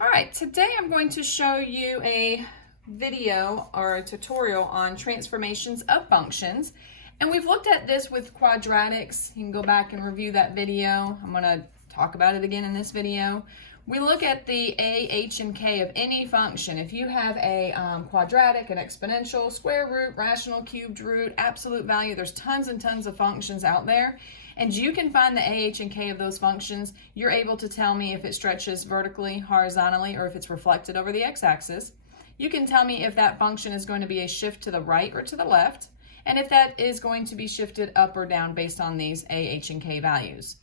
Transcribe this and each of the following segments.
All right, today I'm going to show you a video or a tutorial on transformations of functions. And we've looked at this with quadratics. You can go back and review that video. I'm going to talk about it again in this video. We look at the a, h, and k of any function. If you have a quadratic, an exponential, square root, rational, cubed root, absolute value, there's tons and tons of functions out there. And you can find the a, h, and k of those functions. You're able to tell me if it stretches vertically, horizontally, or if it's reflected over the x-axis. You can tell me if that function is going to be a shift to the right or to the left, and if that is going to be shifted up or down based on these a, h, and k values.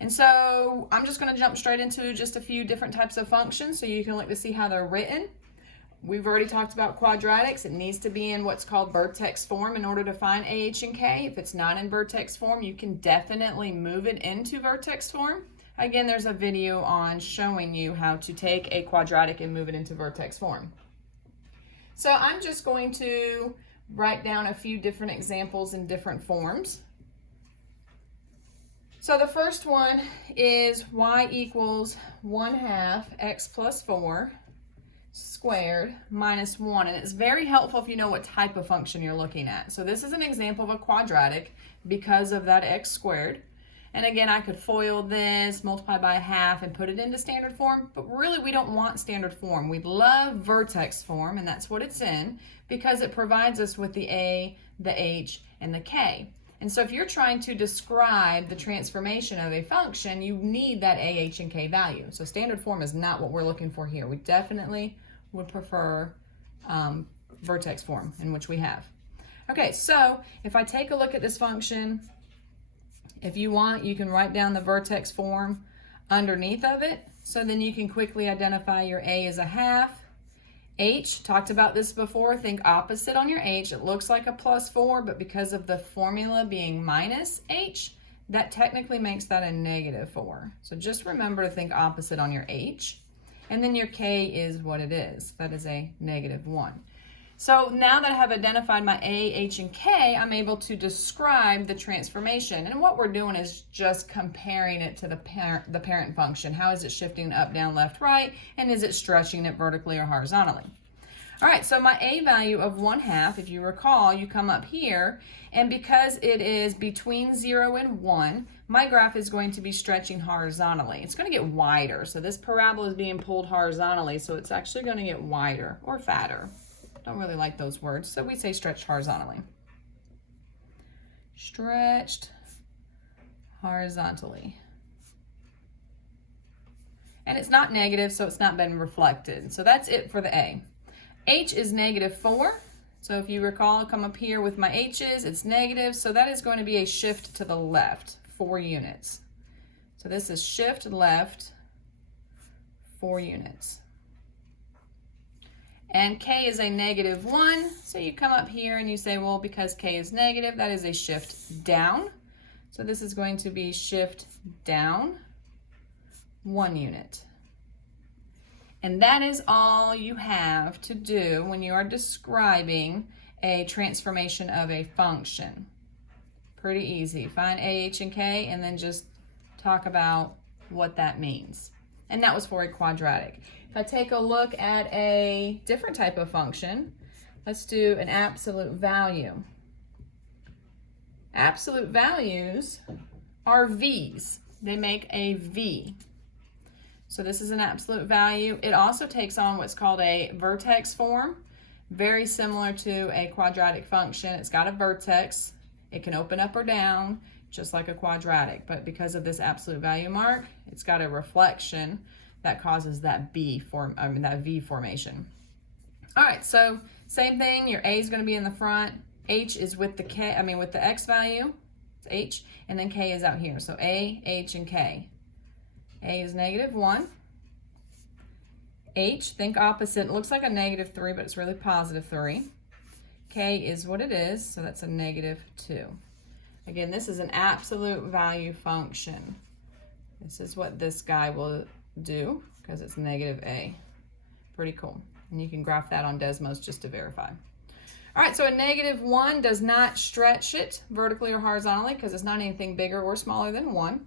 And so I'm just going to jump straight into just a few different types of functions so you can look to see how they're written. We've already talked about quadratics. It needs to be in what's called vertex form in order to find a, h, and k. If it's not in vertex form, you can definitely move it into vertex form. Again, there's a video on showing you how to take a quadratic and move it into vertex form. So I'm just going to write down a few different examples in different forms. So the first one is y equals 1/2 x plus 4 squared minus 1. And it's very helpful if you know what type of function you're looking at. So this is an example of a quadratic because of that x squared. And again, I could FOIL this, multiply by 1/2, and put it into standard form. But really, we don't want standard form. We love vertex form, and that's what it's in, because it provides us with the a, the h, and the k. And so if you're trying to describe the transformation of a function, you need that a, h, and k value. So standard form is not what we're looking for here. We definitely would prefer vertex form, in which we have. Okay, so if I take a look at this function, if you want, you can write down the vertex form underneath of it. So then you can quickly identify your a as 1/2. H, talked about this before, think opposite on your h. It looks like a plus 4, but because of the formula being minus h, that technically makes that a negative 4. So just remember to think opposite on your h. And then your k is what it is. That is a negative 1. So now that I have identified my a, h, and k, I'm able to describe the transformation. And what we're doing is just comparing it to the parent function. How is it shifting up, down, left, right? And is it stretching it vertically or horizontally? All right, so my a value of 1/2, if you recall, you come up here, and because it is between 0 and 1, my graph is going to be stretching horizontally. It's going to get wider. So this parabola is being pulled horizontally, so it's actually going to get wider or fatter. Don't really like those words, so we say stretched horizontally. Stretched horizontally. And it's not negative, so it's not been reflected. So that's it for the A. H is negative 4. So if you recall, come up here with my H's, it's negative, so that is going to be a shift to the left, 4 units. So this is shift left, 4 units. And k is a negative 1, so you come up here and you say, well, because k is negative, that is a shift down. So this is going to be shift down 1 unit. And that is all you have to do when you are describing a transformation of a function. Pretty easy. Find a, h, and k, and then just talk about what that means. And that was for a quadratic. If I take a look at a different type of function, let's do an absolute value. Absolute values are v's. They make a v. So this is an absolute value. It also takes on what's called a vertex form, very similar to a quadratic function. It's got a vertex. It can open up or down, just like a quadratic, but because of this absolute value mark, it's got a reflection that causes that V formation. All right, so same thing. Your A is going to be in the front. H is with the with the X value. It's H, and then K is out here. So A, H, and K. A is negative 1. H, think opposite. It looks like a negative 3, but it's really positive 3. K is what it is, so that's a negative 2. Again, this is an absolute value function. This is what this guy will do because it's negative a. Pretty cool. And you can graph that on Desmos just to verify. All right, so a negative 1 does not stretch it vertically or horizontally because it's not anything bigger or smaller than 1.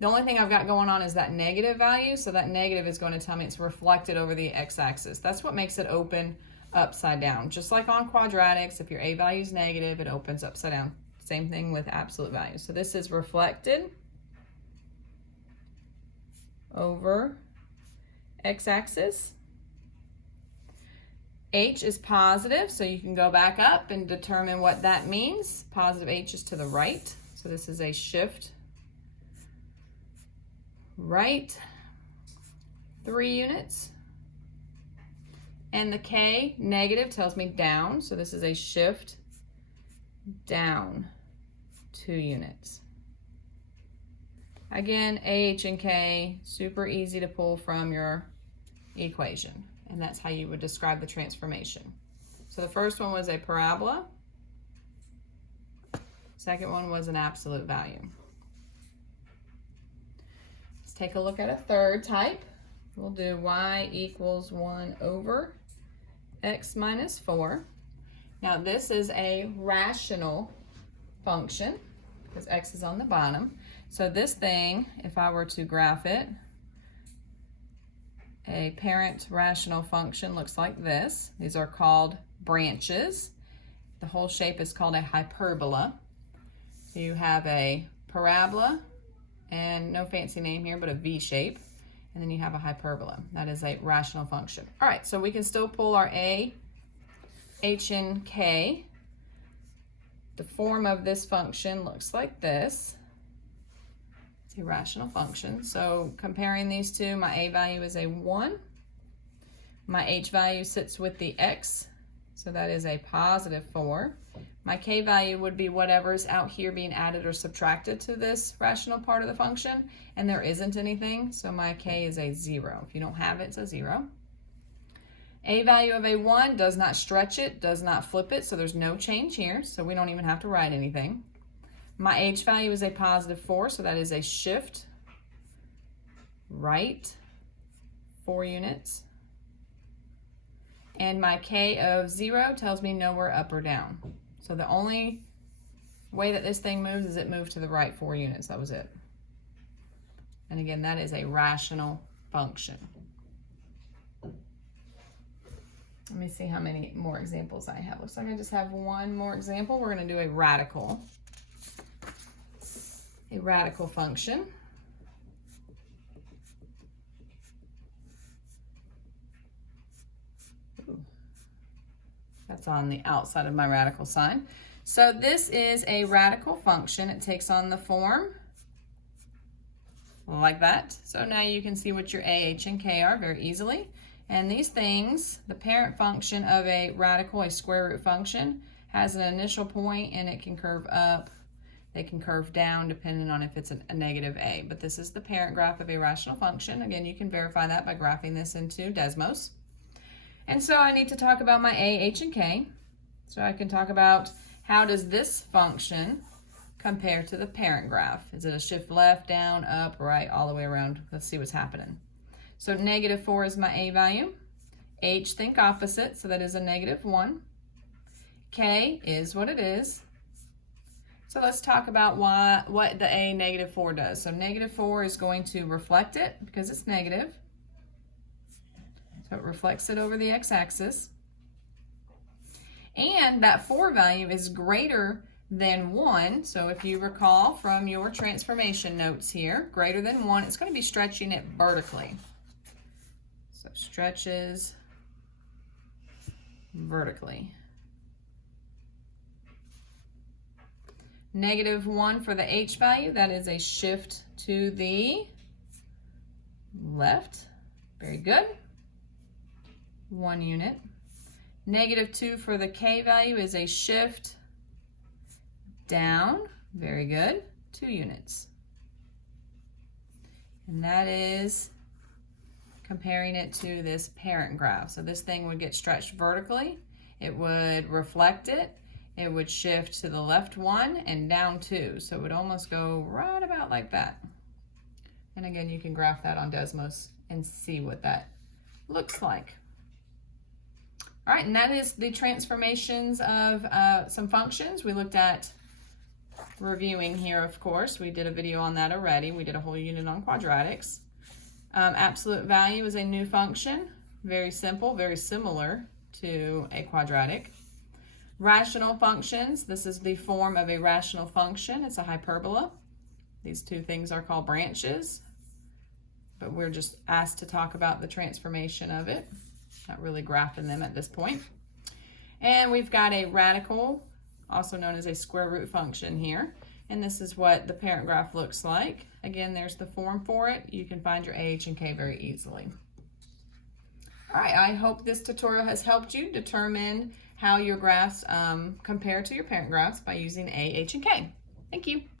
The only thing I've got going on is that negative value, so that negative is going to tell me it's reflected over the x-axis. That's what makes it open upside down. Just like on quadratics, if your a value is negative, it opens upside down. Same thing with absolute values. So this is reflected over x-axis. H is positive, so you can go back up and determine what that means. Positive H is to the right, so this is a shift right 3 units. And the K, negative, tells me down, so this is a shift down 2 units. Again, AH and K, super easy to pull from your equation, and that's how you would describe the transformation. So the first one was a parabola. Second one was an absolute value. Let's take a look at a third type. We'll do y equals 1 over x minus 4. Now this is a rational function because x is on the bottom. So this thing, if I were to graph it, a parent rational function looks like this. These are called branches. The whole shape is called a hyperbola. You have a parabola, and no fancy name here, but a V shape. And then you have a hyperbola. That is a rational function. All right, so we can still pull our A, H, and K. The form of this function looks like this. It's a rational function. So comparing these two, my A value is a 1. My H value sits with the X, so that is a positive 4. My K value would be whatever's out here being added or subtracted to this rational part of the function, and there isn't anything, so my K is a 0. If you don't have it, it's a 0. A value of a 1 does not stretch it, does not flip it, so there's no change here, so we don't even have to write anything. My H value is a positive 4, so that is a shift right 4 units. And my K of 0 tells me nowhere up or down. So the only way that this thing moves is it moved to the right 4 units. That was it. And again, that is a rational function. Let me see how many more examples I have. Looks like I just have one more example. We're going to do a radical function. Ooh. That's on the outside of my radical sign. So this is a radical function. It takes on the form like that. So now you can see what your A, H, and K are very easily. And these things, the parent function of a radical, a square root function, has an initial point and it can curve up. They can curve down depending on if it's a negative A. But this is the parent graph of a rational function. Again, you can verify that by graphing this into Desmos. And so I need to talk about my A, H, and K. So I can talk about how does this function compare to the parent graph? Is it a shift left, down, up, right, all the way around? Let's see what's happening. So negative 4 is my A value. H, think opposite, so that is a negative 1. K is what it is. So let's talk about what the A negative 4 does. So negative 4 is going to reflect it because it's negative. So it reflects it over the x-axis. And that 4 value is greater than 1. So if you recall from your transformation notes here, greater than 1, it's going to be stretching it vertically. So stretches vertically. Negative 1 for the H value, that is a shift to the left. Very good. 1 unit. Negative 2 for the K value is a shift down. Very good. 2 units. And that is comparing it to this parent graph. So this thing would get stretched vertically. It would reflect it. It would shift to the left 1 and down 2. So it would almost go right about like that. And again, you can graph that on Desmos and see what that looks like. All right, and that is the transformations of some functions. We looked at reviewing here, of course, we did a video on that already. We did a whole unit on quadratics. Absolute value is a new function. Very simple, very similar to a quadratic. Rational functions. This is the form of a rational function. It's a hyperbola. These two things are called branches, but we're just asked to talk about the transformation of it. Not really graphing them at this point. And we've got a radical, also known as a square root function here. And this is what the parent graph looks like. Again, there's the form for it. You can find your AH and K very easily. All right, I hope this tutorial has helped you determine how your graphs compare to your parent graphs by using AH and K. Thank you.